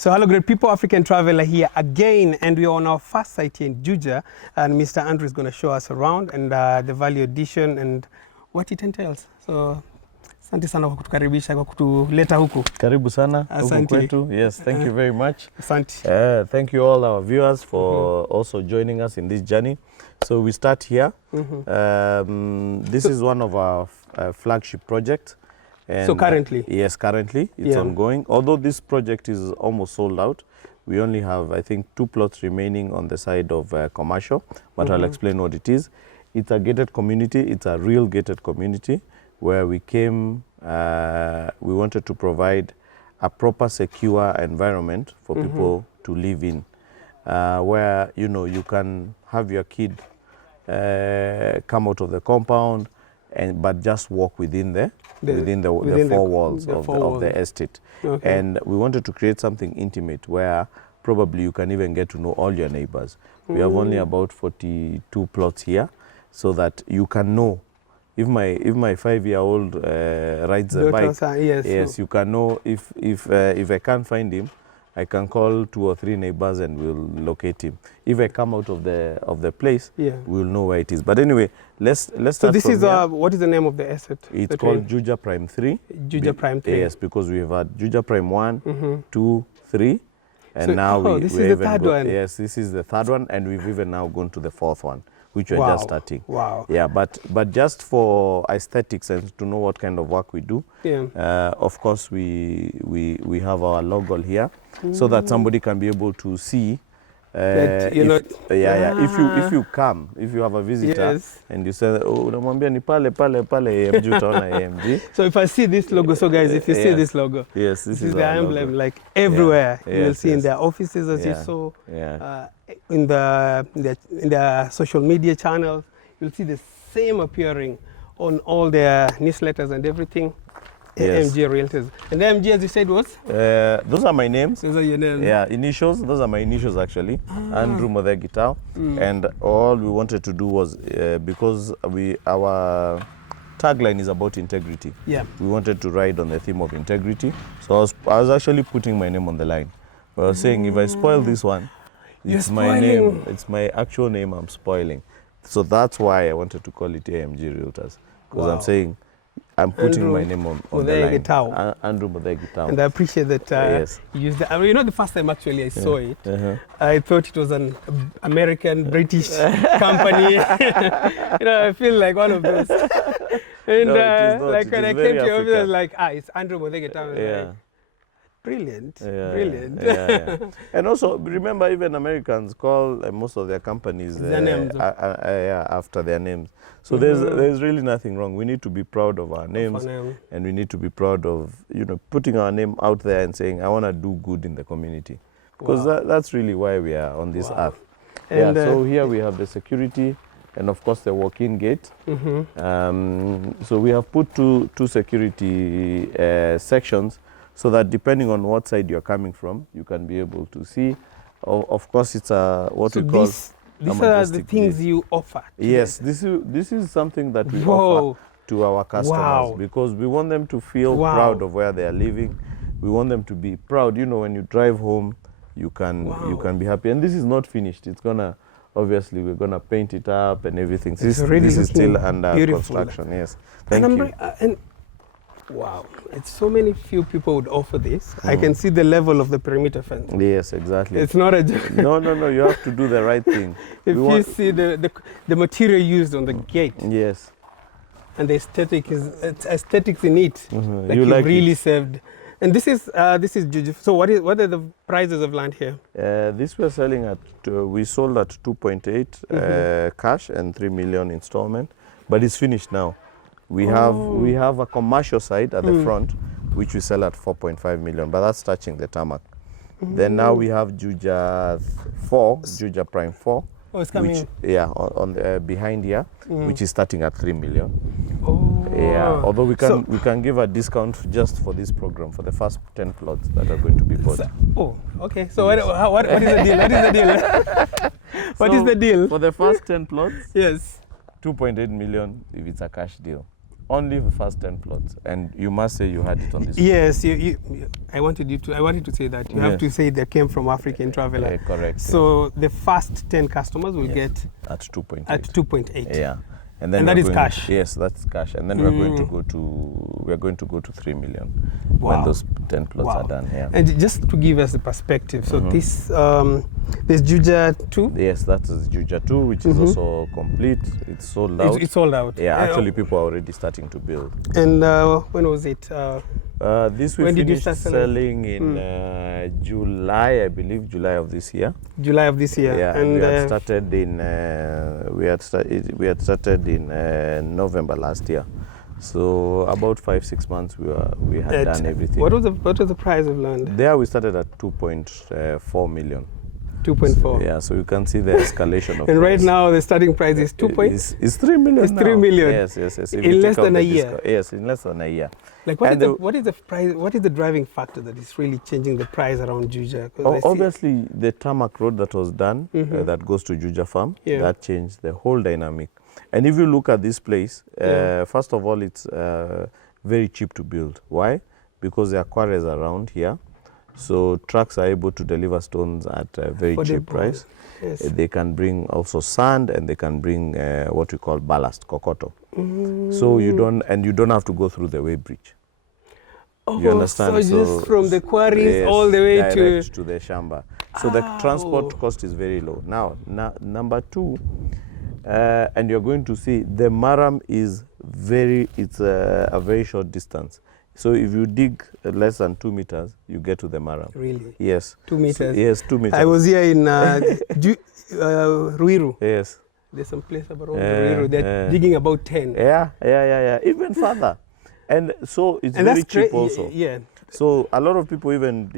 So hello great people, African Traveler here again, and we are on our first site here in Juja, and Mr. Andrew is going to show us around and the value addition and what it entails. So asante sana kwa kutukaribisha, kwa kutuleta huku. Karibu sana huku kwetu. Yes, thank you very much. Asante. Thank you all our viewers for also joining us in this journey. So we start here. This is one of our flagship projects. And so currently? Yes, currently it's ongoing. Although this project is almost sold out, we only have, I think, 2 plots remaining on the side of commercial, but I'll explain what it is. It's a gated community. It's a real gated community where we came, we wanted to provide a proper, secure environment for people to live in, where, you know, you can have your kid come out of the compound, but just walk within the four walls of the estate. And we wanted to create something intimate where probably you can even get to know all your neighbors. We have only about 42 plots here, so that you can know if my 5-year-old rides a bike. Yes, you can know if I can't find him, I can call 2 or 3 neighbors and we'll locate him. If I come out of the place, we'll know where it is. But anyway, let's start. So this is what is the name of the asset? It's called Juja Prime 3. Juja Prime 3. Yes, because we have had Juja Prime 1, 2, 3, and so now this is the third one. Yes, this is the third one, and we've even now gone to the 4th one, which we're just starting. Wow. Yeah, but just for aesthetics and to know what kind of work we do, of course we have our logo here, so that somebody can be able to see. If you come, if you have a visitor and you say, oh, unamwambia ni pale AMG, utaona AMG. So if I see this logo, so guys, if you see this logo, this is the emblem, like everywhere. You will see in their offices, as you saw, in the social media channels. You'll see the same appearing on all their newsletters and everything. AMG Realtors. And the AMG, as you said, was? Those are my names. Those are your names? Yeah, initials. Those are my initials, actually. Andrew Modegitao. And all we wanted to do was, because our tagline is about integrity. Yeah. We wanted to ride on the theme of integrity. So I was actually putting my name on the line. But I was saying, if I spoil this one, it's my name. It's my actual name I'm spoiling. So that's why I wanted to call it AMG Realtors. Because I'm saying, I'm putting my name on the line. Andrew Modegitao. And I appreciate that you used that. I mean, you know, the first time actually I saw it, I thought it was an American, British company. You know, I feel like one of those. And like when I came to your office, I was like, it's Andrew Modegitao. Like, brilliant, brilliant. And also, remember, even Americans call most of their companies their names. After their names. So there's really nothing wrong. We need to be proud of our names, and we need to be proud of, you know, putting our name out there and saying, I want to do good in the community, because that's really why we are on this earth. And so here we have the security, and of course the walk-in gate. So we have put two security sections, so that depending on what side you're coming from, you can be able to see. Of course, it's what we call... These are the things you offer. Yes, this is something that we offer to our customers, because we want them to feel proud of where they are living. We want them to be proud. You know, when you drive home, you can be happy. And this is not finished. It's gonna, obviously, we're gonna paint it up and everything. This is still under construction. Yes, thank you. Wow, it's so many few people would offer this. I can see the level of the perimeter fence. Yes, exactly. It's not a joke. No, you have to do the right thing. If you see the material used on the gate. Yes. And the aesthetics in it. Like you really saved. And this is Juju. So what are the prices of land here? This we're selling at, we sold at 2.8 cash and 3 million installment, but it's finished now. We have a commercial side at the front, which we sell at 4.5 million, but that's touching the tarmac. Then now we have Juja 4, Juja Prime 4. Oh, it's coming. On the behind here, which is starting at 3 million. Although we can give a discount just for this program for the first 10 plots that are going to be bought. Okay. So what is the deal? What is the deal? What is the deal? For the first 10 plots? Yes. 2.8 million if it's a cash deal. Only the first 10 plots, and you must say you had it on this. Yes, I wanted to say that you have to say they came from African Traveler. Correct. So the first 10 customers will get at 2.8. At 2.8. Yeah, and then that is cash. Yes, that's cash, and then we are going to go to 3 million when those 10 plots are done. Yeah. And just to give us the perspective, so this there's Juja 2. Yes, that is Juja 2, which is also complete. It's sold out. It's sold out. Yeah, actually, people are already starting to build. And when was it? This we finished selling in July, I believe, July of this year. July of this year. Yeah, and we had started in November last year. So about 5-6 months we had done everything. What was the price of land? There we started at 2.4 million. 2.4. So, yeah, so you can see the escalation of and price. Right now the starting price is 2 It's 3 million. It's 3 million. Yes. In less than a year. Yes, in less than a year. Like what is the price? What is the driving factor that is really changing the price around Juja? Obviously, the tarmac road that was done that goes to Juja farm, that changed the whole dynamic. And if you look at this place, first of all, it's very cheap to build. Why? Because there are quarries around here. So trucks are able to deliver stones at a very cheap price. Yes. They can bring also sand, and they can bring what we call ballast, kokoto. So you don't have to go through the weighbridge. You understand? So just from the quarries all the way to the shamba. So the transport cost is very low. Now number two, and you're going to see the maram is it's a very short distance. So if you dig less than 2 meters, you get to the maram. Really? Yes. 2 meters? Yes, 2 meters. I was here in Ruiru. Yes. There's some place around Ruiru. They're digging about 10. Yeah. Even further. And so it's very cheap also. Yeah. So a lot of people even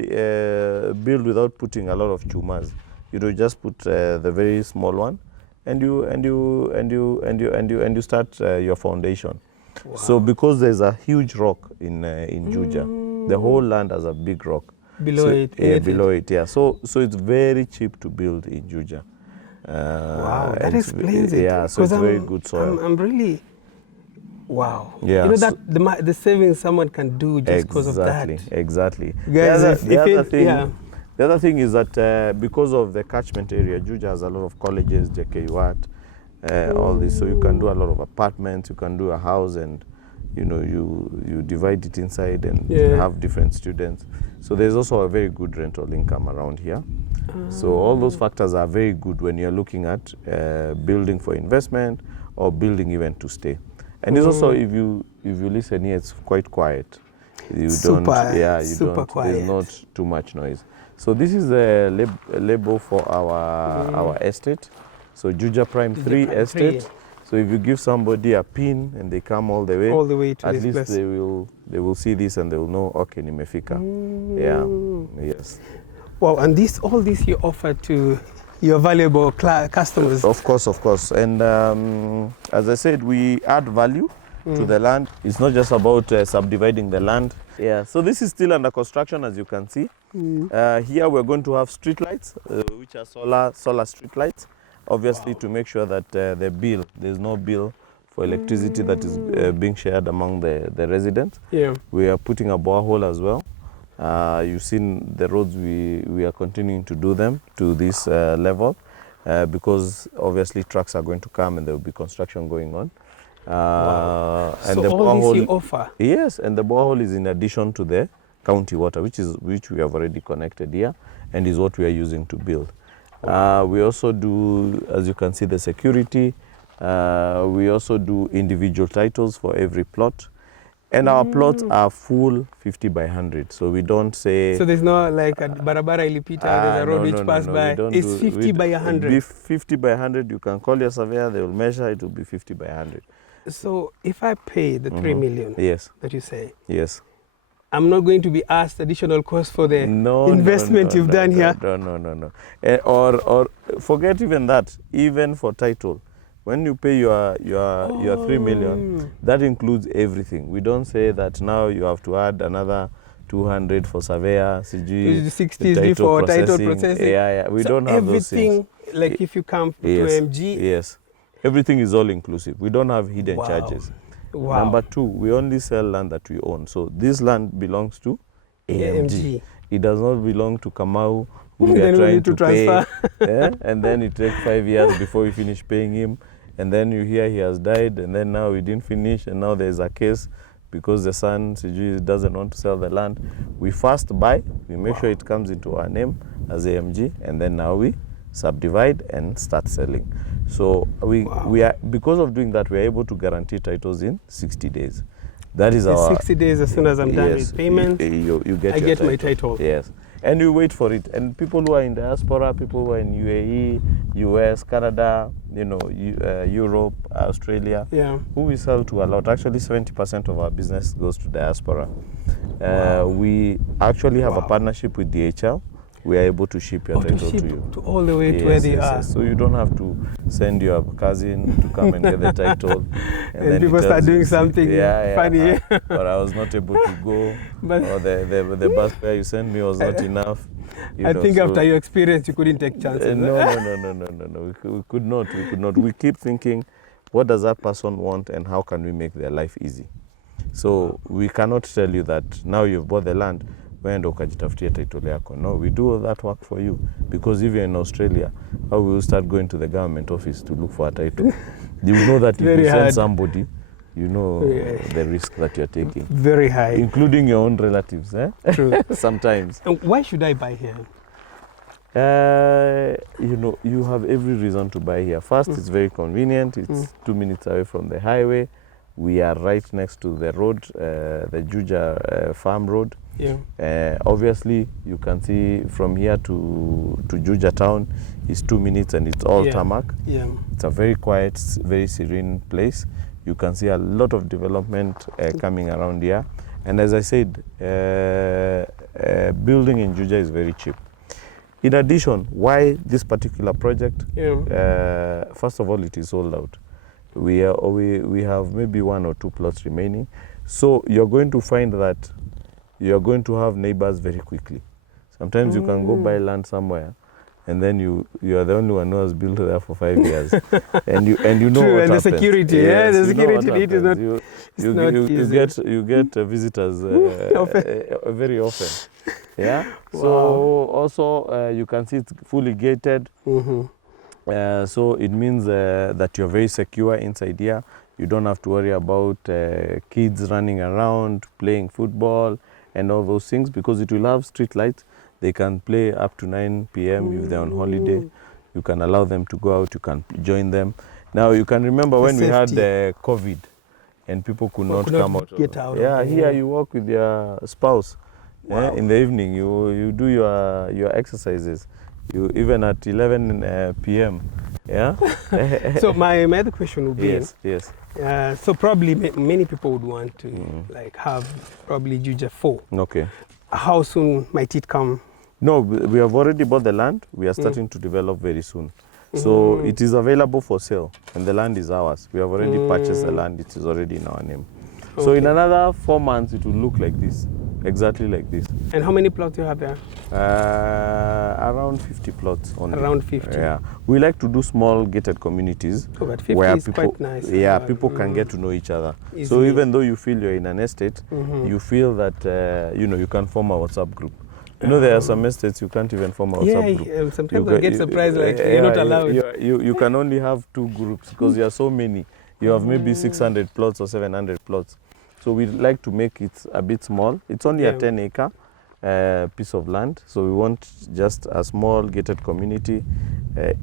build without putting a lot of chumas. You just put the very small one, and you start your foundation. Wow. So because there's a huge rock in Juja, the whole land has a big rock below it. Below it, yeah. So it's very cheap to build in Juja. Wow, that explains it. Yeah, so it's very good soil. I'm really, wow. Yeah. You know that the savings someone can do just because of that. Exactly. Guys, the other thing is that because of the catchment area, Juja has a lot of colleges, JKUAT. All this, so you can do a lot of apartments, you can do a house, and you divide it inside and have different students. So there's also a very good rental income around here. So all those factors are very good when you're looking at building for investment or building even to stay. And it's also, if you listen here, it's quite quiet. Super quiet. There's not too much noise. So this is the label for our estate. So Juja Prime 3 estate. So if you give somebody a pin and they come all the way to at least place, they will see this and they will know, okay, nimefika. Yeah. Yes. Wow, and all this you offer to your valuable customers. Of course. And as I said, we add value to the land. It's not just about subdividing the land. Yeah. So this is still under construction, as you can see. Here we're going to have street lights, which are solar street lights. Obviously, to make sure that there's no bill for electricity that is being shared among the residents. Yeah. We are putting a borehole as well. You've seen the roads, we are continuing to do them to this level because obviously trucks are going to come and there will be construction going on. And so the all this you offer? Yes, and the borehole is in addition to the county water, which we have already connected here and is what we are using to build. We also do, as you can see, the security. We also do individual titles for every plot. And our plots are full 50 by 100. So we don't say... So there's no like a barabara ilipita, there's a road which passed by. It's 50 by 100. It'll be 50 by 100. You can call your surveyor, they will measure, it will be 50 by 100. So if I pay the 3 million that you say, yes, I'm not going to be asked additional cost for the investment you've done here? No. Or forget even that, even for title. When you pay your 3 million, that includes everything. We don't say that now you have to add another 200 for surveyor, CG, 60 for title processing. Yeah. We don't have those things. Everything, like if you come to AMG. Yes. Everything is all inclusive. We don't have hidden charges. Wow. Number two, we only sell land that we own. So this land belongs to AMG. It does not belong to Kamau, who we are trying to pay. And then it takes 5 years before we finish paying him. And then you hear he has died, and then now we didn't finish, and now there's a case because the son doesn't want to sell the land. We first buy, we make sure it comes into our name as AMG, and then now we subdivide and start selling. So we are, because of doing that, we are able to guarantee titles in 60 days. That is our 60 days. As soon as I'm done with payment, you get I get my title. Yes, and you wait for it. And people who are in diaspora, people who are in UAE, US, Canada, Europe, Australia, who we sell to a lot. Actually, 70% of our business goes to diaspora. We actually have a partnership with DHL. We are able to ship your title to you. To all the way to where they are. So you don't have to send your cousin to come and get the title. And then people start doing something funny. Or I was not able to go. Or the bus fare you sent me was not enough. I think after your experience, you couldn't take chances. No. We could not. We keep thinking, what does that person want and how can we make their life easy? So we cannot tell you that now you've bought the land, wenda ukajitafutia title yako. No, we do all that work for you. Because if you're in Australia, how will you start going to the government office to look for a title? You know that if you send somebody, you know the risk that you're taking. Very high. Including your own relatives, True. Sometimes. And why should I buy here? You have every reason to buy here. First, it's very convenient. It's 2 minutes away from the highway. We are right next to the road, the Juja farm road. Obviously, you can see from here to Juja town is 2 minutes and it's all tarmac. It's a very quiet, very serene place. You can see a lot of development coming around here. And as I said, building in Juja is very cheap. In addition, why this particular project? First of all, it is sold out. We have maybe 1 or 2 plots remaining. So you're going to find that you're going to have neighbors very quickly. Sometimes you can go buy land somewhere, and then you are the only one who has built there for 5 years, and you know True, what and happens. The security, the security need is not. You get visitors very often. So also you can see it's fully gated. So it means that you're very secure inside here. You don't have to worry about kids running around, playing football, and all those things, because it will have street lights. They can play up to 9 p.m. if they're on holiday. You can allow them to go out. You can join them. Now, you can remember when we had COVID and people could not come out. Get out. Here you walk with your spouse. In the evening, you do your exercises. You even at 11 p.m. So my other question would be, yes. So probably many people would want to have probably Juja 4. Okay. How soon might it come? No, we have already bought the land. We are starting to develop very soon. So it is available for sale and the land is ours. We have already purchased the land. It is already in our name. So in another 4 months, it will look like this. Exactly like this. And how many plots do you have there? Around 50 plots only. Around 50? Yeah. We like to do small gated communities. But 50 where is people, quite nice. Yeah, people can get to know each other. Easily. So even though you feel you're in an estate, you feel that, you can form a WhatsApp group. There are some estates you can't even form a WhatsApp group. Sometimes I get surprised you're not allowed. You can only have 2 groups because there are so many. You have maybe 600 plots or 700 plots. So we like to make it a bit small. It's only a 10-acre piece of land. So we want just a small gated community,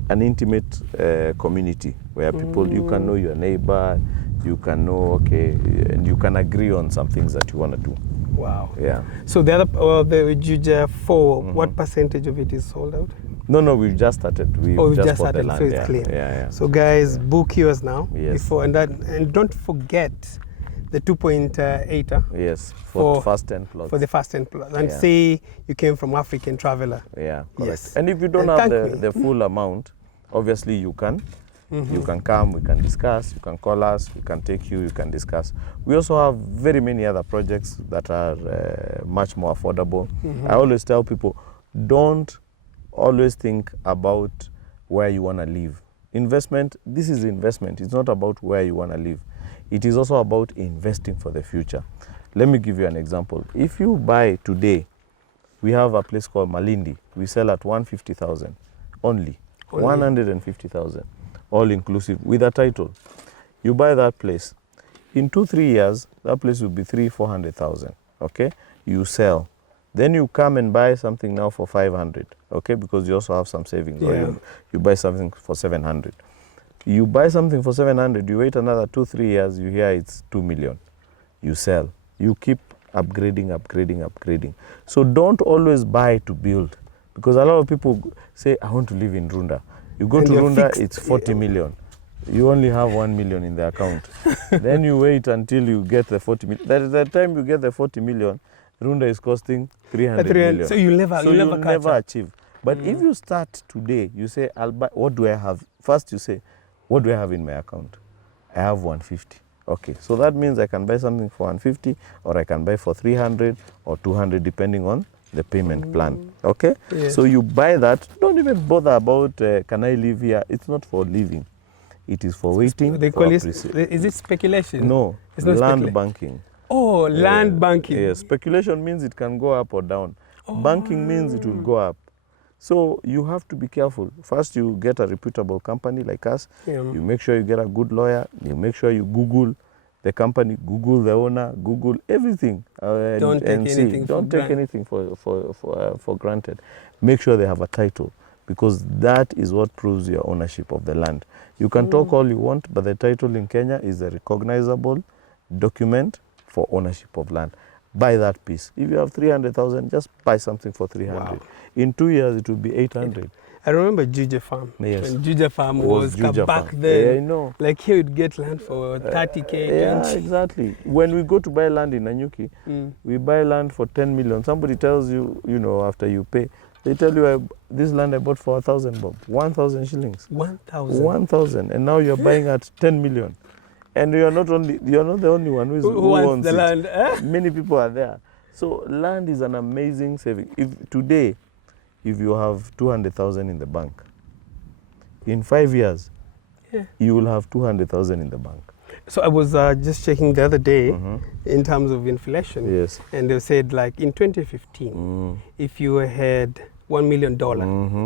an intimate community where people, you can know your neighbor, you can know, and you can agree on some things that you want to do. Wow. Yeah. So the Juja 4, what percentage of it is sold out? No, we've just started. We've just started, so it's clear. Yeah. So guys, book yours now. Yes. Before and don't forget the 2.8. Yes, for the first 10 plots. For the first 10 plots. And say you came from African Traveler. Yeah, correct. Yes. And if you don't have the full amount, obviously you can. You can come, we can discuss, you can call us, we can take you can discuss. We also have very many other projects that are much more affordable. I always tell people, don't always think about where you want to live. Investment, this is investment. It's not about where you want to live. It is also about investing for the future. Let me give you an example. If you buy today, we have a place called Malindi. We sell at 150,000 only. 150,000, all inclusive, with a title. You buy that place. In 2-3 years, that place will be 300,000-400,000. Okay, you sell. Then you come and buy something now for 500. Okay, because you also have some savings. Yeah. Or you buy something for 700. You buy something for 700. You wait another 2-3 years. You hear it's 2 million. You sell. You keep upgrading. So don't always buy to build, because a lot of people say, I want to live in Runda. You go to Runda, fixed. It's 40 million. You only have 1 million in the account. Then you wait until you get the 40 million. By the time you get the 40 million, Runda is costing 300 million. So you'll never achieve. But if you start today, you say, I'll buy, what do I have? First you say, what do I have in my account? I have 150. Okay, so that means I can buy something for 150, or I can buy for 300 or 200, depending on the payment plan. Okay, yes. So you buy that. Don't even bother about can I live here? It's not for living. It is for waiting. They call it. Is it speculation? No, it's not land banking. Oh, land banking. Yes, speculation means it can go up or down. Banking means it will go up. So you have to be careful. First, you get a reputable company like us. Yeah. You make sure you get a good lawyer. You make sure you Google the company, Google the owner, Google everything. Don't take anything for granted. Make sure they have a title, because that is what proves your ownership of the land. You can talk all you want, but the title in Kenya is a recognizable document for ownership of land. Buy that piece. If you have 300,000, just buy something for 300. Wow. In 2 years, it will be 800. I remember Juja farm. Yes. When Juja farm was Juja back farm. then. Yeah, I know. Like here, you'd get land for 30K. Yeah, exactly. When we go to buy land in Nanyuki, we buy land for 10 million. Somebody tells you, after you pay, they tell you, this land I bought for 1,000 bob, 1,000 shillings. 1,000. 1,000, and now you're buying at 10 million. And you're not the only one who wants the it. land. Many people are there. So land is an amazing saving. If you have 200,000 in the bank, in 5 years, you will have 200,000 in the bank. So I was just checking the other day in terms of inflation. Yes. And they said, like, in 2015, if you had $1 million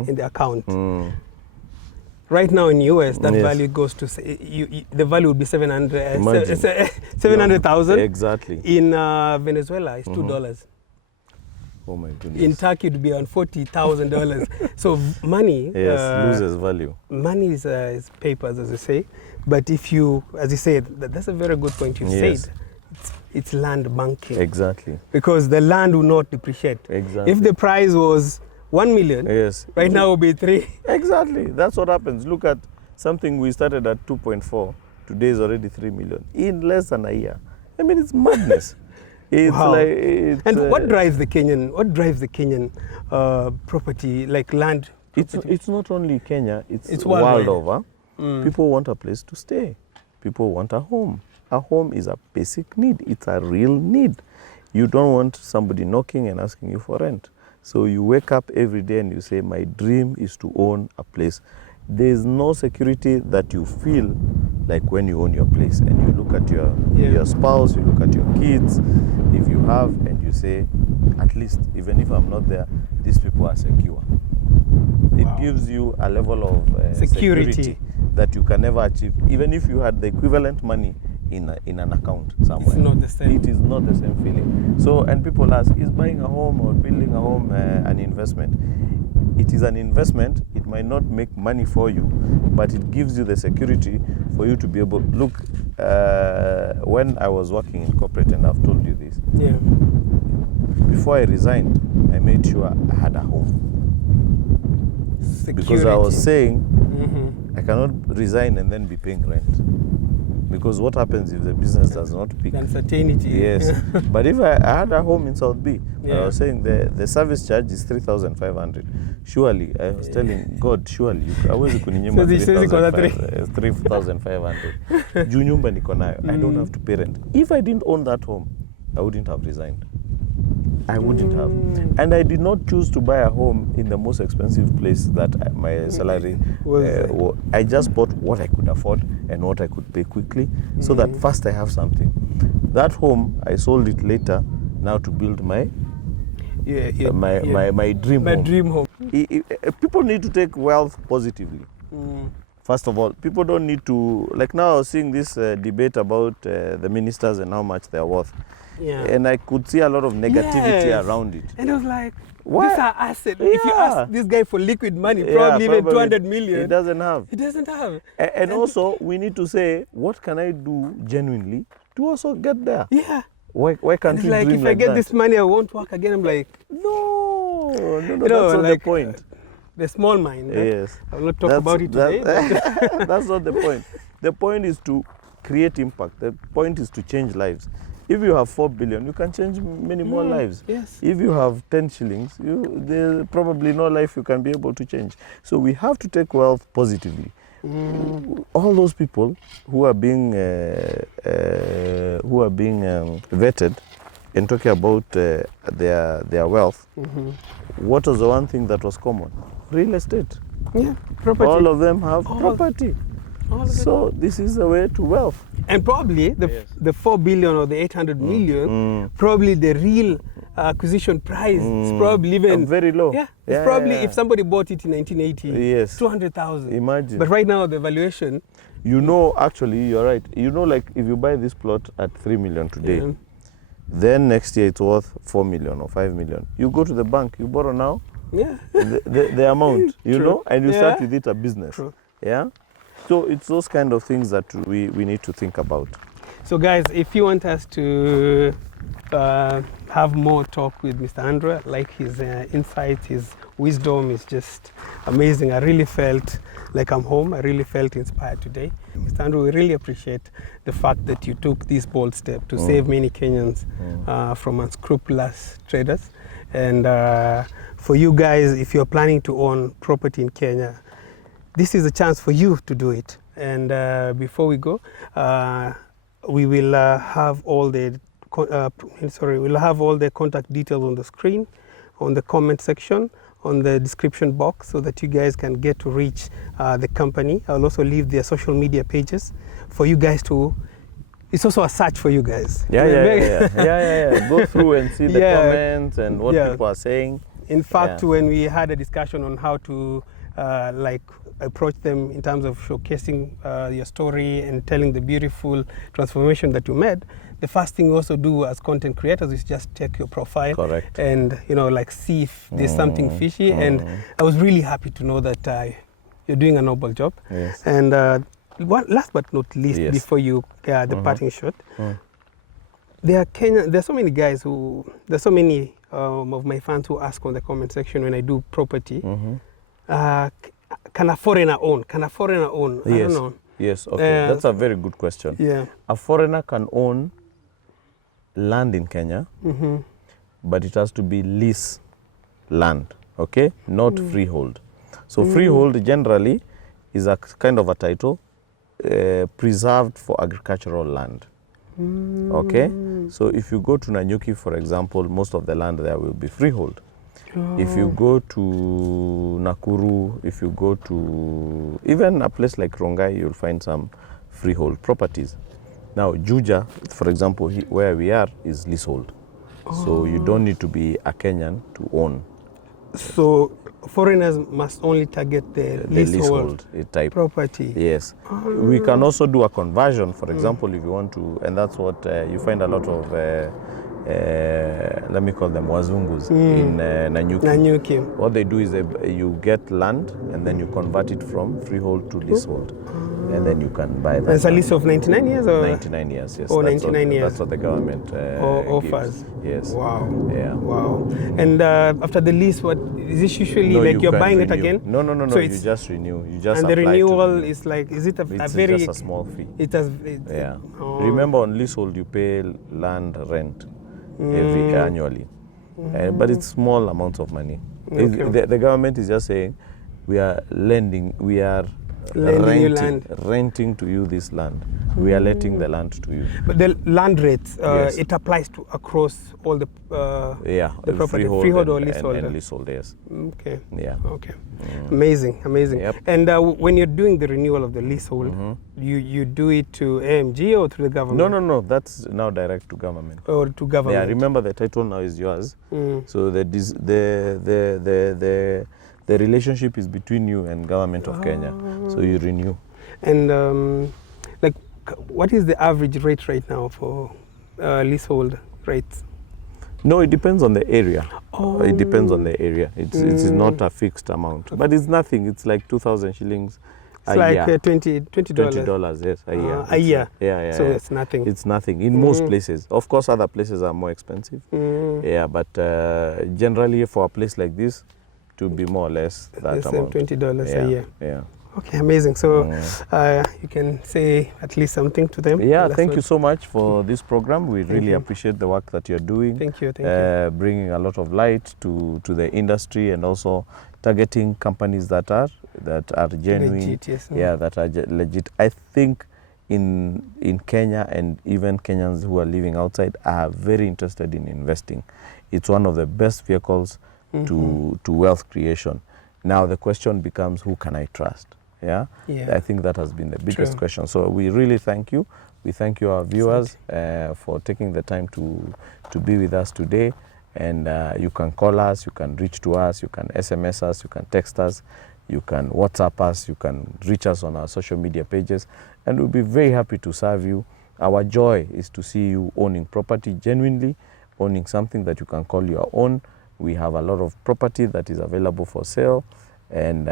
in the account, right now in US, that value goes to, the value would be 700,000. Exactly. In Venezuela, it's $2. Oh my goodness. In Turkey, it would be on $40,000. So money loses value. Money is papers, as I say. But if you, as you said, that's a very good point you said. It's land banking. Exactly. Because the land will not depreciate. Exactly. If the price was 1 million, right now it will be 3. Exactly. That's what happens. Look at something we started at 2.4. Today is already 3 million in less than a year. I mean, it's madness. It's and what drives the Kenyan property, like land property? It's not only Kenya, it's world over. People want a place to stay. People want a home. A home is a basic need. It's a real need. You don't want somebody knocking and asking you for rent. So you wake up every day and you say, my dream is to own a place. There's no security that you feel like when you own your place, and you look at your spouse, you look at your kids, if you have, and you say, at least, even if I'm not there, these people are secure. It gives you a level of security that you can never achieve, even if you had the equivalent money in an account somewhere. It's not the same. It is not the same feeling. So, and people ask, is buying a home or building a home an investment? It is an investment. It might not make money for you, but it gives you the security for you to be able to look. When I was working in corporate, and I've told you this, before I resigned, I made sure I had a home. Security. Because I was saying, I cannot resign and then be paying rent. Because what happens if the business does not pick? Uncertainty. Yes. But if I had a home in South B, I was saying the service charge is 3,500. Surely, I was telling God, surely, I was kuninyima 3,500. Junyumba niko nayo. I don't have to pay rent. If I didn't own that home, I wouldn't have resigned. I wouldn't have. And I did not choose to buy a home in the most expensive place that my salary was. I just bought what I could afford and what I could pay quickly, so that first I have something. That home, I sold it later now to build my my dream home. Dream home. People need to take wealth positively. First of all, people don't need to, like now I was seeing this debate about the ministers and how much they're worth. Yeah. And I could see a lot of negativity around it. And I was like, what? These are assets. Yeah. If you ask this guy for liquid money, probably even 200 million. He doesn't have. He doesn't have. And also, we need to say, what can I do genuinely to also get there? Yeah. Why can't we like, dream if I get that? this money, I won't work again. I'm like, no, that's not the point. The small mind. Yes. I will not talk about it today. That's not the point. The point is to create impact. The point is to change lives. If you have 4 billion, you can change many more lives. Yes. If you have 10 shillings, there's probably no life you can be able to change. So we have to take wealth positively. All those people who are being vetted and talking about their wealth, what was the one thing that was common? Real estate. Yeah, property. All of them have property. So this is the way to wealth. And probably the 4 billion or the 800 million, probably the real acquisition price is probably even very low. Yeah, it's probably if somebody bought it in 1980, 200,000. Imagine. But right now the valuation. You know, actually, you're right. You know, like if you buy this plot at 3 million today, then next year it's worth 4 million or 5 million. You go to the bank, you borrow now. Yeah. the amount, you True. know, and you start with it a business. True. Yeah. So it's those kind of things that we need to think about. So guys, if you want us to have more talk with Mr. Andrew, like his insights, his wisdom is just amazing. I really felt like I'm home. I really felt inspired today. Mr. Andrew, we really appreciate the fact that you took this bold step to save many Kenyans from unscrupulous traders. And for you guys, if you're planning to own property in Kenya, this is a chance for you to do it. And before we go, we will have all the contact details on the screen, on the comment section, on the description box, so that you guys can get to reach the company. I'll also leave their social media pages for you guys to. It's also a search for you guys. Yeah. Go through and see the comments and what people are saying. In fact, when we had a discussion on how to approach them in terms of showcasing your story and telling the beautiful transformation that you made, the first thing we also do as content creators is just check your profile. Correct. And see if there's something fishy. And I was really happy to know that you're doing a noble job. Yes. And last but not least, before you the parting shot, there's so many guys there's so many of my fans who ask on the comment section when I do property, can a foreigner own? Can a foreigner own? I don't know. Yes, okay. That's a very good question. Yeah. A foreigner can own land in Kenya, but it has to be lease land, okay? Not freehold. So freehold generally is a kind of a title preserved for agricultural land, okay? So if you go to Nanyuki, for example, most of the land there will be freehold. If you go to Nakuru, if you go to even a place like Rongai, you'll find some freehold properties. Now, Juja, for example, where we are, is leasehold. So you don't need to be a Kenyan to own. So foreigners must only target the leasehold type property. Yes. We can also do a conversion, for example, if you want to, and that's what you find a lot of let me call them wazungus in Nanyuki. What they do is you get land and then you convert it from freehold to leasehold, and then you can buy that. It's a lease of 99 years or 99 years. Yes. Oh, 99 years. That's what the government offers. Gives. Yes. Wow. Yeah. Wow. And after the lease, what is it usually you're buying renew. it again? No. So you just renew. You just and the apply renewal to is like, is it a it's very just a small fee. Yeah. Remember, on leasehold you pay land rent every annually, but it's small amounts of money. The government is just saying we are lending, we are renting to you this land. We are letting the land to you. But the land rates, it applies to across all the the property, freehold or leasehold? And leasehold, yes. Okay. Yeah. Okay. Amazing. Yep. And when you're doing the renewal of the leasehold, you do it to AMG or to the government? No. That's now direct to government. Or to government. Yeah. Remember, the title now is yours. So the relationship is between you and government of Kenya. So you renew. And like, what is the average rate right now for leasehold rates? No, it depends on the area. It depends on the area. It's not a fixed amount, but it's nothing. It's like 2,000 shillings. It's like $20. $20, yes, a year. A year. Yeah. So it's nothing. It's nothing in most places. Of course, other places are more expensive. Yeah, but generally for a place like this, to be more or less that amount. $20 a year. Yeah. Okay, amazing. So you can say at least something to them. Yeah, thank you so much for this program. We really appreciate the work that you're doing. Thank you. Bringing a lot of light to the industry and also targeting companies that are genuine. Legit, yes. Yeah, that are legit. I think in Kenya, and even Kenyans who are living outside are very interested in investing. It's one of the best vehicles to wealth creation. Now the question becomes, who can I trust? Yeah? I think that has been the biggest question. So we really thank you. We thank you, our viewers, for taking the time to be with us today. And you can call us, you can reach to us, you can SMS us, you can text us, you can WhatsApp us, you can reach us on our social media pages, and we'll be very happy to serve you. Our joy is to see you owning property genuinely, owning something that you can call your own. We have a lot of property that is available for sale, and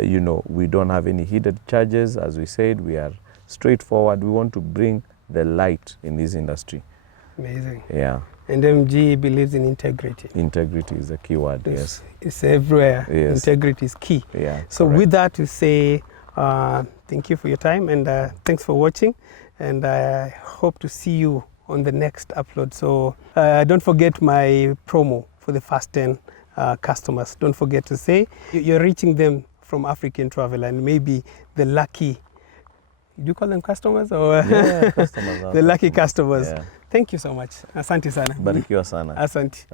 you know, we don't have any hidden charges. As we said, we are straightforward. We want to bring the light in this industry. Amazing. Yeah. And MG believes in integrity. Integrity is the key word, yes. It's everywhere. Yes. Integrity is key. Yeah. So correct. with that, we say thank you for your time, and thanks for watching. And I hope to see you on the next upload. So don't forget my promo for the first 10 customers. Don't forget to say you're reaching them from African Travel, and maybe the lucky, do you call them customers? Or yeah, customers. The lucky customers. Yeah. Thank you so much. Asante sana. Barikiwa sana. Asante.